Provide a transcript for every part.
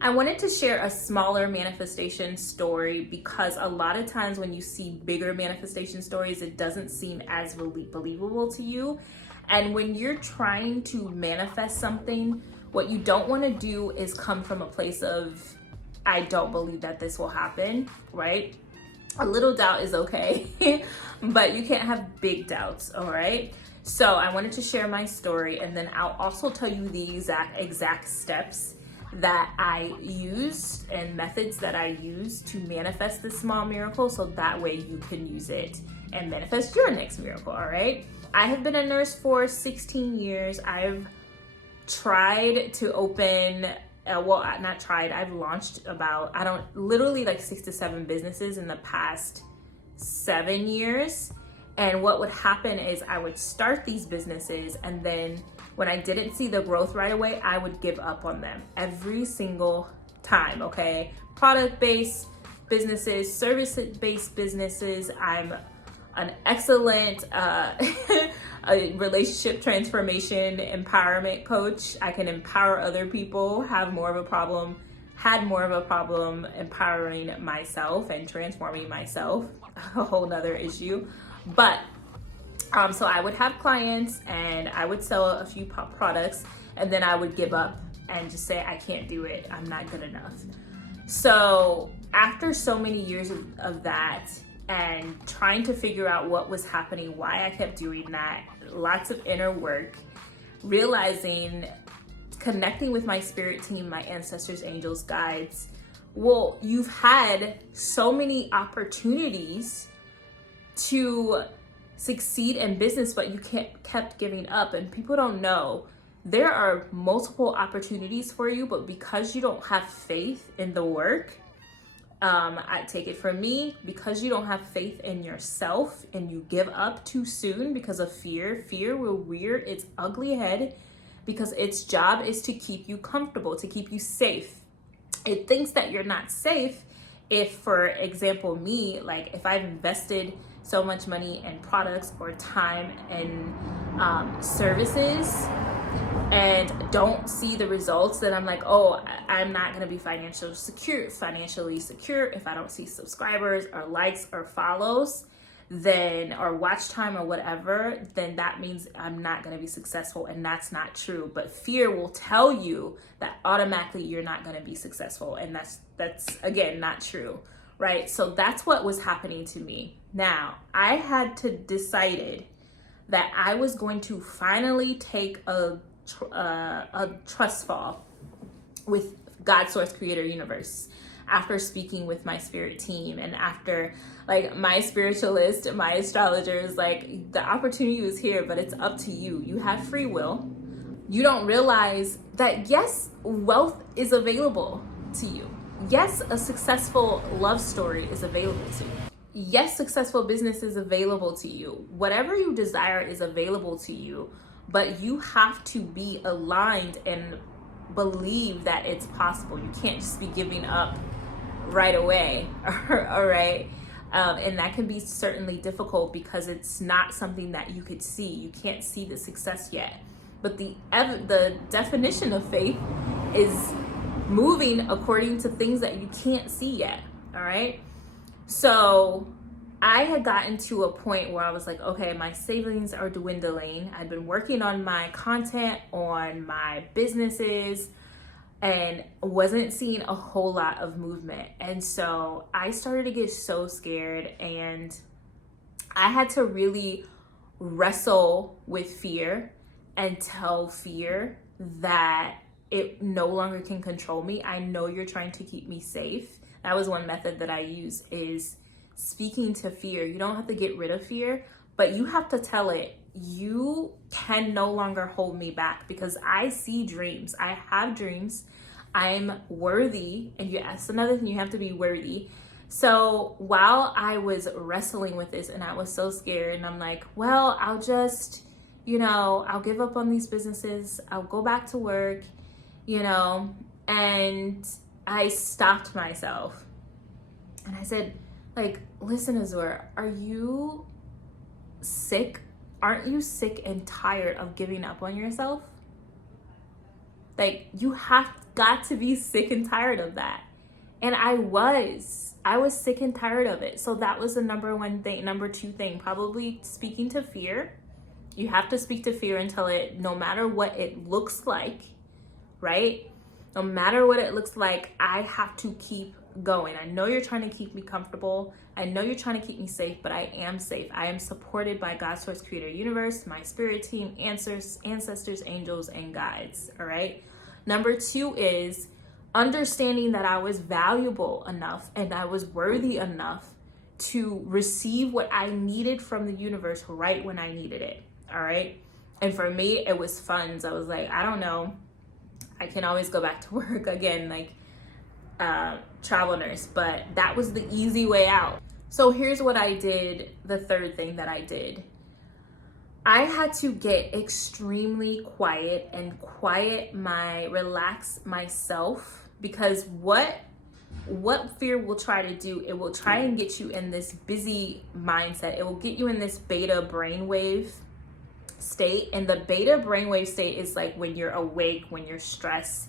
I wanted to share a smaller manifestation story because a lot of times when you see bigger manifestation stories, it doesn't seem as believable to you. And when you're trying to manifest something, what you don't want to do is come from a place of, I don't believe that this will happen, right? A little doubt is okay, but you can't have big doubts, all right? So I wanted to share my story, and then I'll also tell you the exact steps that I use and methods that I use to manifest this small miracle, so that way you can use it and manifest your next miracle, all right? I have been a nurse for 16 years. I've tried to open, I've launched literally like 6 to 7 businesses in the past 7 years. And what would happen is I would start these businesses, and then when I didn't see the growth right away, I would give up on them every single time, okay? Product-based businesses, service-based businesses. I'm an excellent a relationship transformation empowerment coach. I can empower other people, had more of a problem empowering myself and transforming myself, a whole nother issue. But so I would have clients and I would sell a few products, and then I would give up and just say, I can't do it, I'm not good enough. So after so many years of that and trying to figure out what was happening, why I kept doing that, lots of inner work, realizing, connecting with my spirit team, my ancestors, angels, guides. Well, you've had so many opportunities to succeed in business, but you kept giving up, and people don't know there are multiple opportunities for you, but because you don't have faith in the work, I take it from me, because you don't have faith in yourself and you give up too soon because of fear will rear its ugly head, because its job is to keep you comfortable, to keep you safe. It thinks that you're not safe if, for example, me, like if I've invested so much money in products or time and services and don't see the results, then I'm like, oh, I'm not gonna be financially secure if I don't see subscribers or likes or follows, then, or watch time or whatever, then that means I'm not gonna be successful, and that's not true. But fear will tell you that automatically you're not gonna be successful, and that's again not true, right? So that's what was happening to me. Now, I had to decided that I was going to finally take a trust fall with God, Source, Creator, Universe, after speaking with my spirit team and after like my spiritualist, my astrologers, like the opportunity was here, but it's up to you. You have free will. You don't realize that yes, wealth is available to you. Yes, a successful love story is available to you. Yes, successful business is available to you. Whatever you desire is available to you, but you have to be aligned and believe that it's possible. You can't just be giving up right away, all right? And that can be certainly difficult because it's not something that you could see. You can't see the success yet. But the definition of faith is moving according to things that you can't see yet, all right? So I had gotten to a point where I was like, okay, my savings are dwindling. I've been working on my content, on my businesses, and wasn't seeing a whole lot of movement. And so I started to get so scared, and I had to really wrestle with fear and tell fear that it no longer can control me. I know you're trying to keep me safe. That was one method that I use, is speaking to fear. You don't have to get rid of fear, but you have to tell it, you can no longer hold me back, because I see dreams. I have dreams. I'm worthy. And that's another thing, you have to be worthy. So while I was wrestling with this and I was so scared, and I'm like, well, I'll just, I'll give up on these businesses. I'll go back to work, and I stopped myself and I said, like, listen, Azur, are you sick? Aren't you sick and tired of giving up on yourself? Like, you have got to be sick and tired of that. And I was sick and tired of it. So that was the number one thing. Number two thing, probably speaking to fear. You have to speak to fear until it, no matter what it looks like, right? No matter what it looks like, I have to keep going. I know you're trying to keep me comfortable. I know you're trying to keep me safe, but I am safe. I am supported by God's Source Creator Universe, my spirit team, ancestors, angels, and guides. All right. Number two is understanding that I was valuable enough and I was worthy enough to receive what I needed from the universe right when I needed it. All right. And for me, it was funds. I was like, I don't know. I can always go back to work again, like travel nurse, but that was the easy way out. So here's what I did. The third thing that I did, I had to get extremely quiet and relax myself, because what fear will try to do, it will try and get you in this busy mindset. It will get you in this beta brainwave state. And the beta brainwave state is like when you're awake, when you're stressed.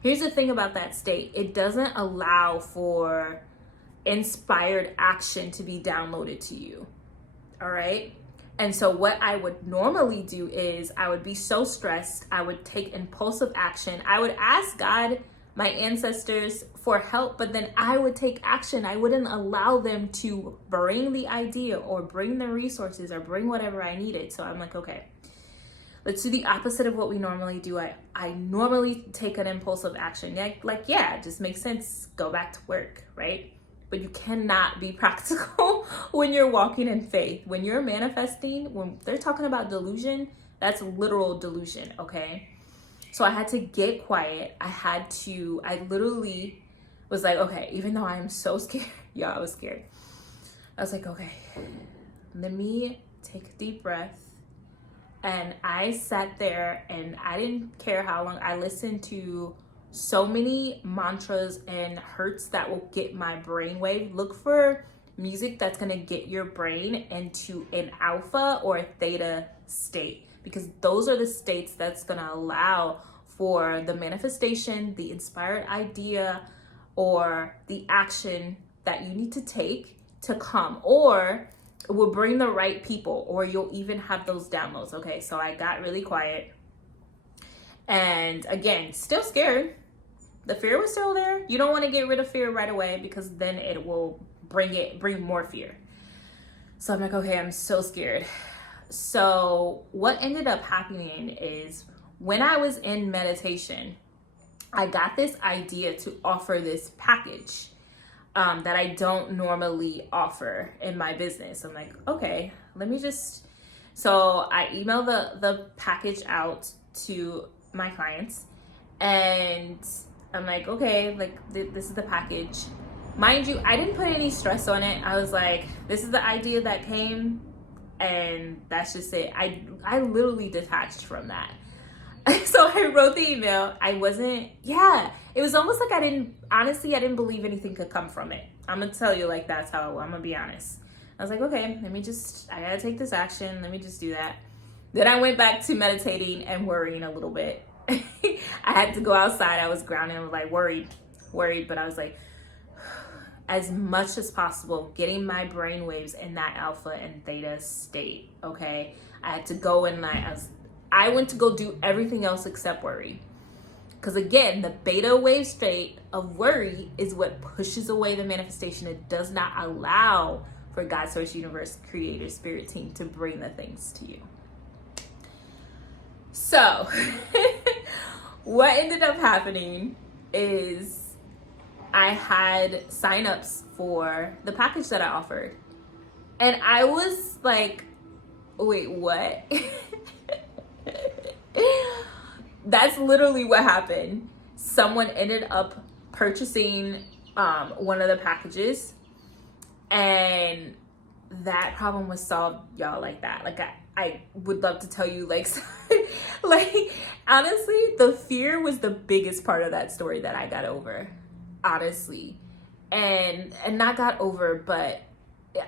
Here's the thing about that state. It doesn't allow for inspired action to be downloaded to you. All right. And so what I would normally do is I would be so stressed. I would take impulsive action. I would ask God, my ancestors, for help, but then I would take action. I wouldn't allow them to bring the idea or bring the resources or bring whatever I needed. So I'm like, okay, let's do the opposite of what we normally do. I normally take an impulsive action. Yeah, it just makes sense. Go back to work, right? But you cannot be practical when you're walking in faith. When you're manifesting, when they're talking about delusion, that's literal delusion, okay? So I had to get quiet. I literally was like, okay, even though I am so scared, y'all, I was scared. I was like, okay, let me take a deep breath. And I sat there and I didn't care how long. I listened to so many mantras and hertz that will get my brainwave. Look for music that's going to get your brain into an alpha or a theta state, because those are the states that's going to allow for the manifestation, the inspired idea, or the action that you need to take to come, or it will bring the right people, or you'll even have those downloads. Okay, so I got really quiet. And again, still scared. The fear was still there. You don't want to get rid of fear right away, because then it will bring more fear. So I'm like, okay, I'm so scared. So what ended up happening is when I was in meditation, I got this idea to offer this package that I don't normally offer in my business. I'm like, okay, so I emailed the package out to my clients, and I'm like, okay, like this is the package. Mind you, I didn't put any stress on it. I was like, this is the idea that came, and that's just it. I literally detached from that. So I wrote the email. It was almost like I didn't believe anything could come from it. I'm gonna tell you, like, that's how I'm gonna be honest. I was like, okay, I gotta take this action. Let me just do that. Then I went back to meditating and worrying a little bit. I had to go outside. I was grounded. I was like worried, but I was like, as much as possible, getting my brain waves in that alpha and theta state. Okay. I had to go and I went to go do everything else except worry. Because again, the beta wave state of worry is what pushes away the manifestation. It does not allow for God, Source, Universe, Creator, Spirit Team to bring the things to you. So what ended up happening is I had signups for the package that I offered. And I was like, wait, what? That's literally what happened. Someone ended up purchasing one of the packages, and that problem was solved, y'all, like that. Like I would love to tell you, like, like honestly, the fear was the biggest part of that story that I got over, honestly, and not got over, but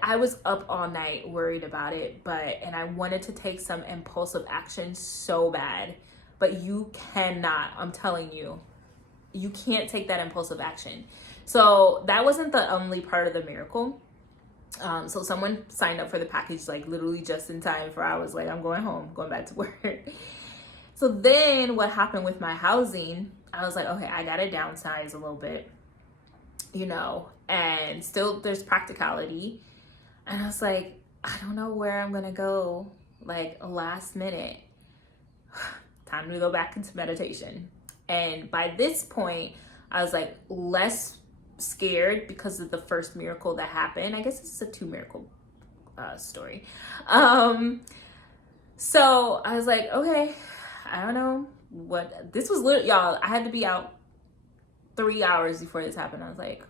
I was up all night worried about it, and I wanted to take some impulsive action so bad, but you cannot, I'm telling you, you can't take that impulsive action. So that wasn't the only part of the miracle. So someone signed up for the package like literally just in time for I was like, I'm going home, going back to work. So then what happened with my housing, I was like, okay, I gotta downsize a little bit, you know, and still there's practicality. And I was like, I don't know where I'm gonna go, like last minute. Time to go back into meditation. And by this point, I was like less scared because of the first miracle that happened. I guess it's a 2 miracle story. So I was like, okay, I don't know what this was. Literally, y'all, I had to be out 3 hours before this happened. I was like,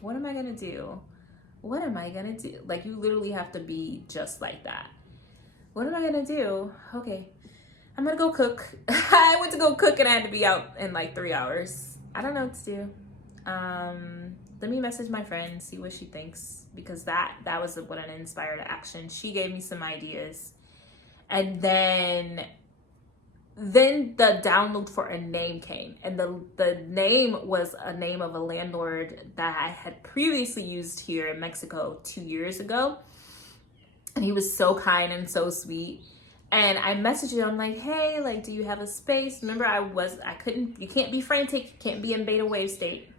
what am I gonna do? What am I gonna do? Like, you literally have to be just like that. What am I gonna do? Okay, I'm gonna go cook. I went to go cook and I had to be out in like 3 hours. I don't know what to do. Let me message my friend, see what she thinks, because that was what an inspired action. She gave me some ideas. And then the download for a name came, and the name was a name of a landlord that I had previously used here in Mexico 2 years ago. And he was so kind and so sweet. And I messaged him, I'm like, hey, like, do you have a space? Remember, you can't be frantic, you can't be in beta wave state.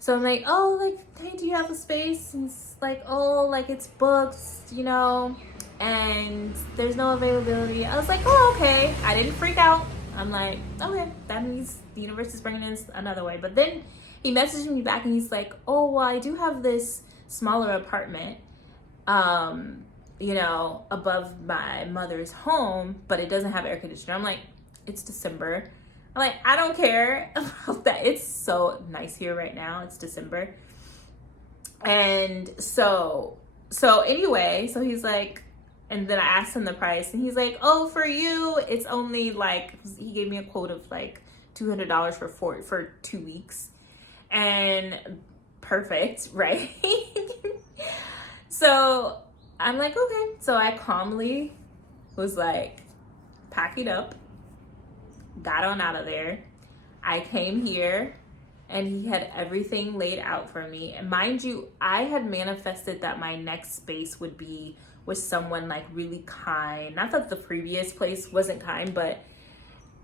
So I'm like, oh, like, hey, do you have a space? And it's like, oh, like, it's booked, you know, and there's no availability. I was like, oh, okay. I didn't freak out. I'm like, okay, that means the universe is bringing us another way. But then he messaged me back and he's like, oh, well, I do have this smaller apartment, you know, above my mother's home, but it doesn't have air conditioner. I'm like, it's December. I'm like, I don't care about that. It's so nice here right now. It's December. And so anyway, so he's like, and then I asked him the price and he's like, oh, for you, it's only like, he gave me a quote of like $200 for 2 weeks. And perfect, right? So I'm like, okay. So I calmly was like, pack it up, got on out of there. I came here and he had everything laid out for me. And mind you, I had manifested that my next space would be with someone like really kind. Not that the previous place wasn't kind, but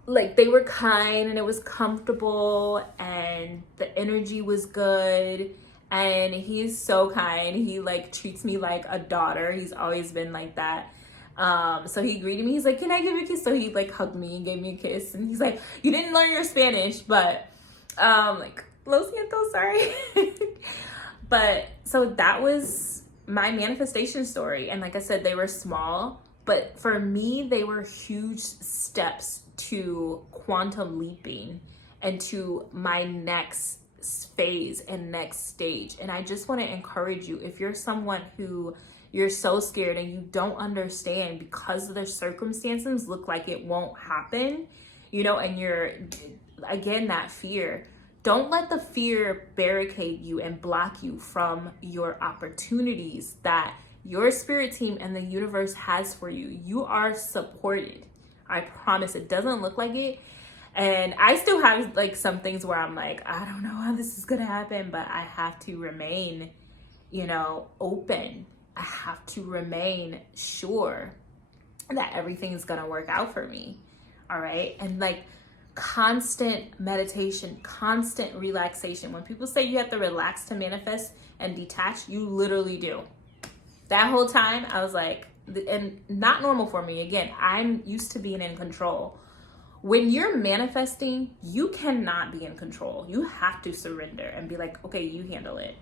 like they were kind and it was comfortable and the energy was good. And he's so kind. He like treats me like a daughter. He's always been like that. So he greeted me. He's like, can I give you a kiss? So he like hugged me and gave me a kiss. And he's like, you didn't learn your Spanish, but like, lo siento, sorry. But so that was my manifestation story. And like I said, they were small, but for me, they were huge steps to quantum leaping and to my next phase and next stage. And I just want to encourage you, if you're someone who you're so scared and you don't understand because the circumstances look like it won't happen, you know, and you're, again, that fear, don't let the fear barricade you and block you from your opportunities that your spirit team and the universe has for you. You are supported. I promise. It doesn't look like it. And I still have like some things where I'm like, I don't know how this is going to happen, but I have to remain, you know, open. I have to remain sure that everything is going to work out for me. All right. And like constant meditation, constant relaxation. When people say you have to relax to manifest and detach, you literally do. That whole time I was like, and not normal for me. Again, I'm used to being in control. When you're manifesting, you cannot be in control. You have to surrender and be like, okay, you handle it.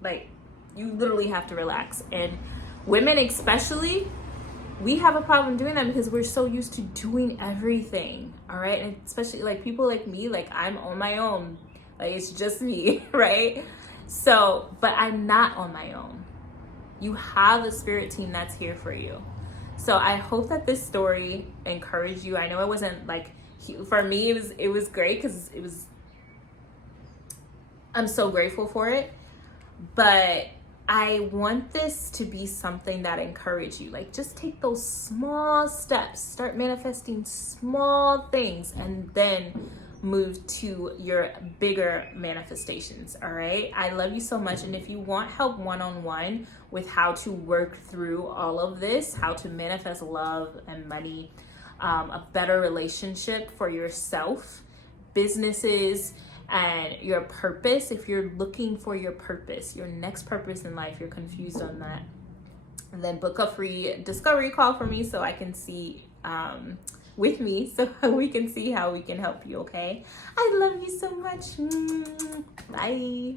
Like, you literally have to relax. And women especially, we have a problem doing that because we're so used to doing everything, all right? And especially like people like me, like I'm on my own. Like it's just me, right? So, but I'm not on my own. You have a spirit team that's here for you. So I hope that this story encouraged you. I know it wasn't like, for me, it was great because I'm so grateful for it. But I want this to be something that encourages you. Like, just take those small steps, start manifesting small things, and then move to your bigger manifestations. All right. I love you so much. And if you want help one-on-one with how to work through all of this, how to manifest love and money, a better relationship for yourself, businesses, and your purpose, if you're looking for your purpose, your next purpose in life, you're confused on that, and then book a free discovery call for me so I can see with me, so we can see how we can help you. Okay, I love you so much. Bye.